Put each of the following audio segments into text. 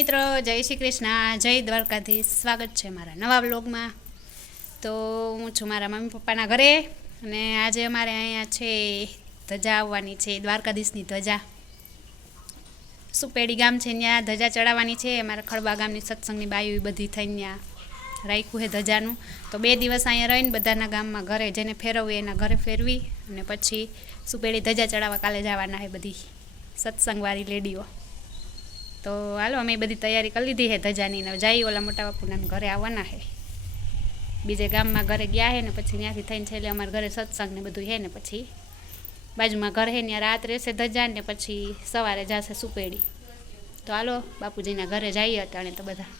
મિત્રો, જય શ્રી કૃષ્ણ, જય દ્વારકાધીશ। સ્વાગત છે મારા નવા વ્લોગમાં। તો હું છું મારા મમ્મી પપ્પાના ઘરે અને આજે અમારે અહીંયા છે ધજા આવવાની છે, દ્વારકાધીશની ધજા। સુપેડી ગામ છે, ત્યાં ધજા ચડાવવાની છે। અમારા ખડબા ગામની સત્સંગની બાયું બધી થઈને ત્યાં રાખ્યું છે ધજાનું। તો 2 દિવસ અહીંયા રહીને બધાના ગામમાં ઘરે જેને ફેરવવી એના ઘરે ફેરવી અને પછી સુપેડી ધજા ચડાવવા કાલે જવાના છે બધી સત્સંગવાળી લેડીઓ। તો હાલો અમે બધી તૈયારી કરી લીધી છે ધજાની ને જઈ ઓલા મોટા બાપુના ઘરે આવવાના છે। બીજે ગામમાં ઘરે ગયા છે ને પછી ત્યાંથી થઈને છેલ્લે અમારા ઘરે સત્સંગ ને બધું છે ને પછી બાજુમાં ઘર છે ત્યાં રાત રહેશે ધજા ને પછી સવારે જશે સુપેડી। તો હાલો બાપુજીના ઘરે જઈએ અટાણે તો બધા।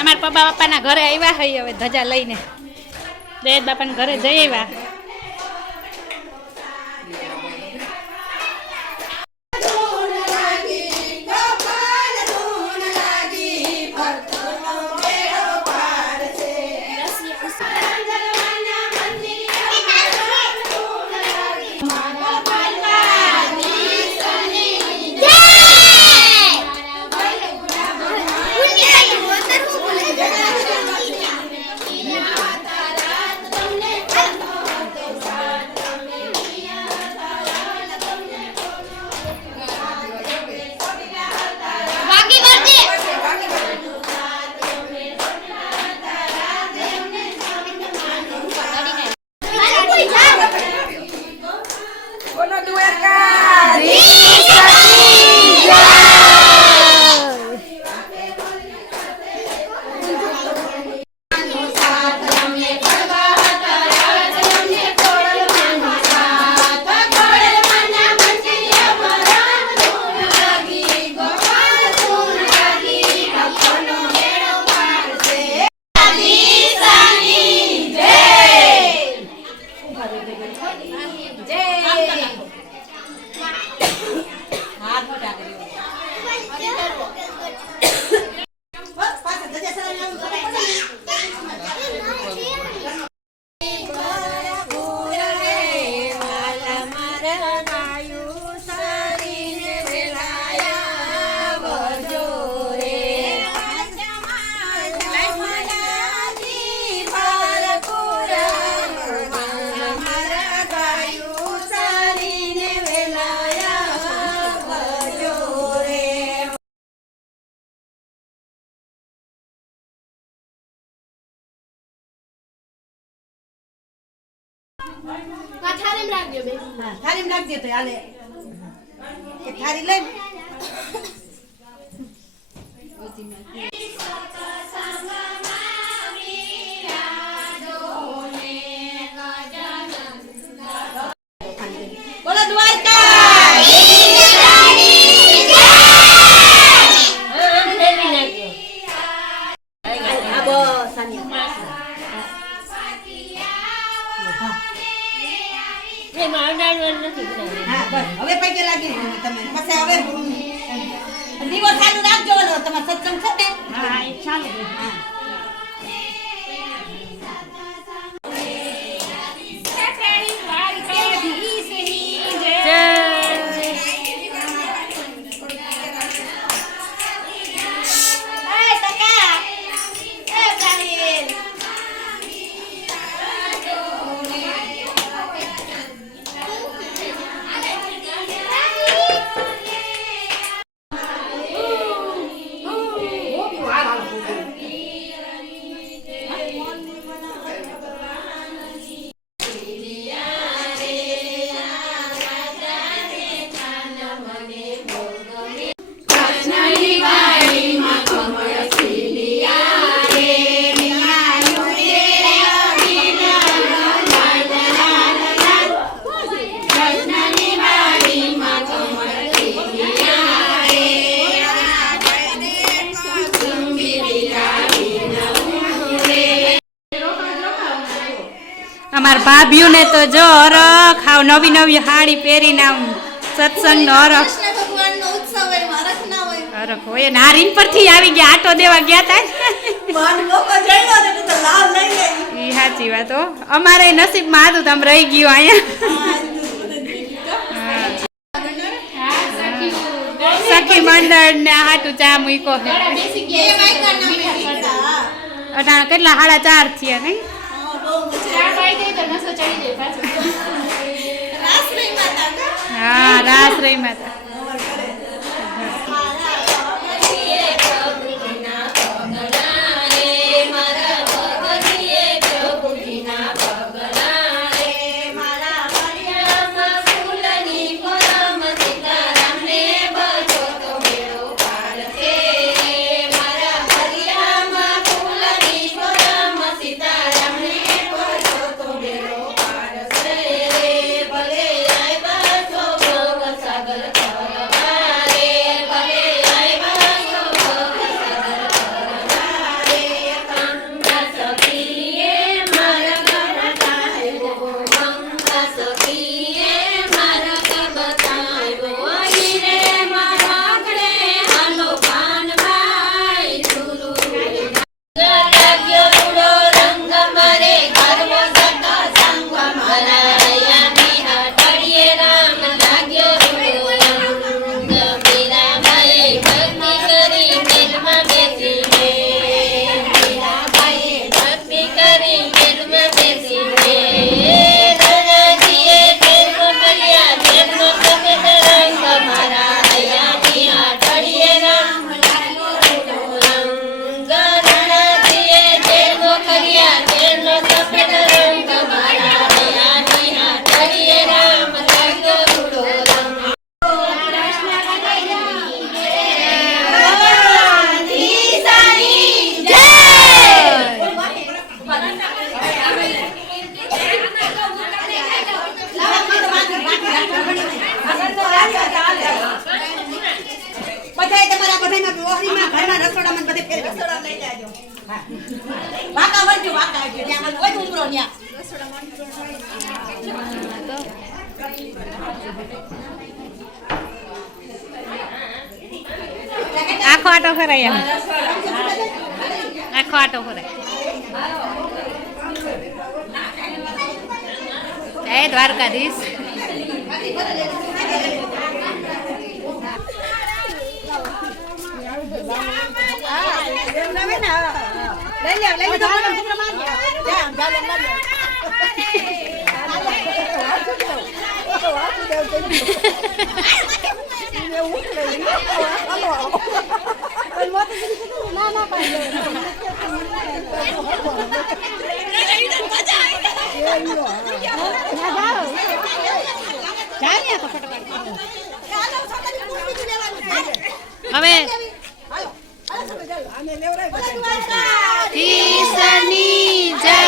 અમારા પપ્પા બાપાના ઘરે આવ્યા હોય હવે ધજા લઈને દહેજ બાપાના ઘરે જઈ આવ્યા। થાળીમાં રાખજો તો હાલે એક થાળી લઈને બોલો દ્વારકા હવે પૈકે લાગી તમે પછી હવે દીવો ચાલુ રાખજો તમારે સત્સંગ છે ને હા એ ચાલુ હા અમાર ભાભીઓને તો જો અરખ હાવ નવી નવી સાડી પહેરીને આમ સત્સંગ નો અરખ અરખ હોય નારીન પરથી આવી ગયા આટો દેવા ગયા તા ઈ સાચી વાત હો અમારે નસીબમાં હતું તો આમ રહી ગયું અહીંયા સખી મંડળ ને હાટું ચા મૂકો અઢાણ કેટલા 4:30 થયા નહીં હા રાસ રહી માતા આખો આટો ખરાય આખો આટો ખરાય જય દ્વારકાધીશ હવે ઈશ્વરની જય.